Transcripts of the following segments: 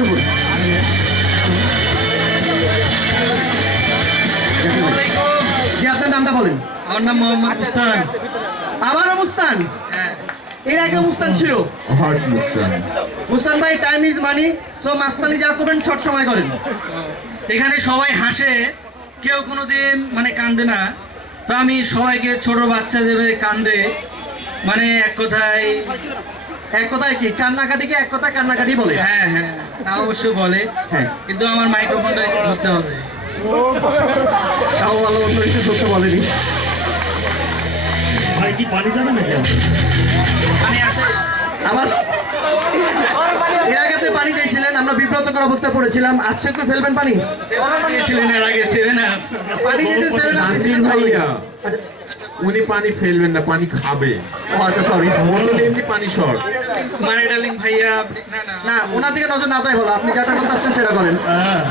Microphone. জি, আপনার নামটা বলেন। আমার নাম মোহাম্মদ মুস্তান। আবারও মুস্তান? হ্যাঁ, এর আগে মুস্তান ছিল? হট মুস্তান। মুস্তান ভাই, টাইম ইজ মানি, সো মাস্তানি যা করবেন শর্ট সময় করেন। এখানে সবাই হাসে, কেউ কোনোদিন মানে কান্দে না। তো আমি সবাইকে ছোট বাচ্চা দেবে কান্দে, মানে এক কথায় কি কান্নাকাটিকে এক কথায় কান্নাকাটি বলে? হ্যাঁ হ্যাঁ, তা অবশ্য বলে। হ্যাঁ, কিন্তু আমার মাইক্রোফোনটা একটু ধরতে হবে। তাও ভালো, অন্য একটু সত্য বলেনি। ভাই কি পানি যাবে নাকি? মানে আছে আবার এর আগে তো পানি চাইছিলেন, আমরা বিব্রতকর অবস্থায় পড়েছিলাম। আজকে একটু ফেলবেন পানি? দিয়েছিলেন এর আগে, সেভেন আপ। পানি চাইছেন, সেভেন আপ নাসির দিয়েছিলেন, ভালো ভাইয়া, হয়েছে। আচ্ছা, উনি পানি ফেলবেন না, পানি খাবে। ও আচ্ছা, সরি। বোতলে এমনি পানি শর্ট। মানে ডার্লিং ভাইয়া না না না, ওনার দিকে নজর না দেওয়াই ভালো। আপনি যেটা করতে আসছেন সেটা করেন। হ্যাঁ,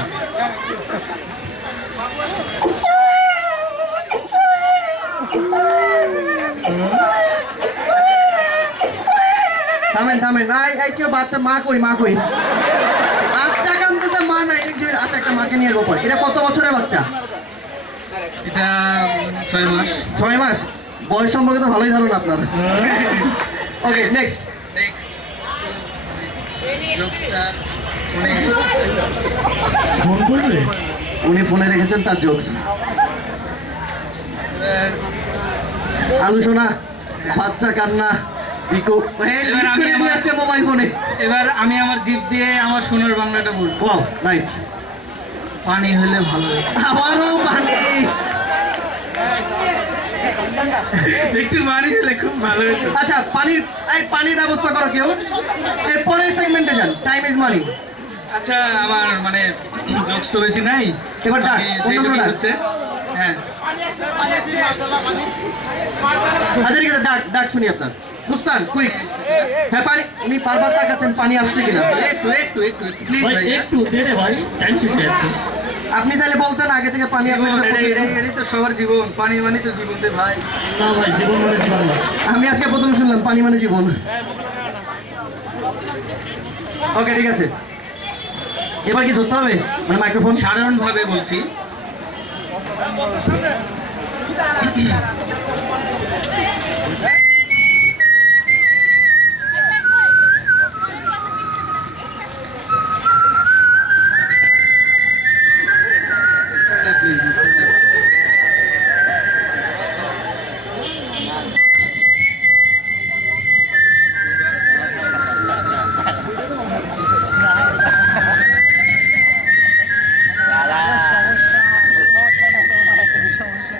থামেন থামেন। এই কেউ বাচ্চা, মা কই, মা কই? বাচ্চা কাঁদতেছে, মা নাই। আচ্ছা, একটা মাকে নিয়ে এরকম। এটা কত বছরের বাচ্চা? এটা 6 মাস। 6 মাস? বয়স সম্পর্কে তো ভালোই ধারণা আপনার। ওকে, নেক্সট। নেক্সট জোকসটা উনি ফোন করবে? উনি ফোনে রেখেছেন তার জোকস। এবার আলু সোনা, বাচ্চা কান্না, ইকো। এবার আমি আমার- আছে মোবাইল ফোনে। এবার আমি আমার জিভ দিয়ে আমার সোনার বাংলাটা বলবো। Wow, nice. পানি হলে ভালো হতো। আবারও পানি। একটু পানি হলে খুব ভালো হতো। আচ্ছা, পানির ব্যবস্থা করো কেউ। এরপরে সেগমেন্টে যান, টাইম ইজ মানি। আচ্ছা, আমার মানে জোকস তো বেশি নাই। এবার ডাক, আমি অন্য যেটুকু কোনো ডাক। হচ্ছে হ্যাঁ, আচ্ছা, ঠিক আছে, ডাক শুনি আপনার। মুস্তান, কুইক। হ্যাঁ, পানি। উনি বারবার তাকাচ্ছেন পানি আসছে কিনা। একটু একটু একটু প্লিজ ভাই ভাইয়া। একটু দে রে ভাই, টাইম শেষ হয়ে যাচ্ছে। আপনি তাহলে বলতেন আগে থেকে পানি জীবন, আপনার কাছে এটাই তো সবার জীবন। পানি মানে তো জীবন রে ভাই। না ভাই, জীবন মানে জীবন না। আমি আজকে প্রথম শুনলাম পানি মানে জীবন। ওকে, ঠিক আছে। এবার কি ধরতে হবে মানে মাইক্রোফোন? সাধারণভাবে বলছি।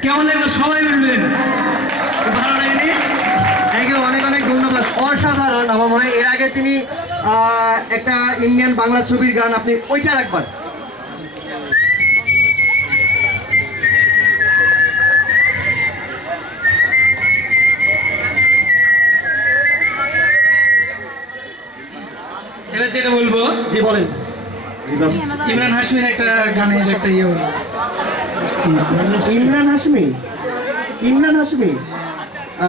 কেমন লাগলো সবাই বলবেন? খুব ভালো লাগেনি? থ্যাংক ইউ, অনেক অনেক ধন্যবাদ। অসাধারণ। আমার মনে হয় এর আগে তিনি একটা ইন্ডিয়ান বাংলা ছবির গান, আপনি ওইটা একবার। এবার যেটা বলবো, জি, বলেন। ইমরান হাশমির একটা গানের একটা ইয়ে হলো। ইমরান হাশমি?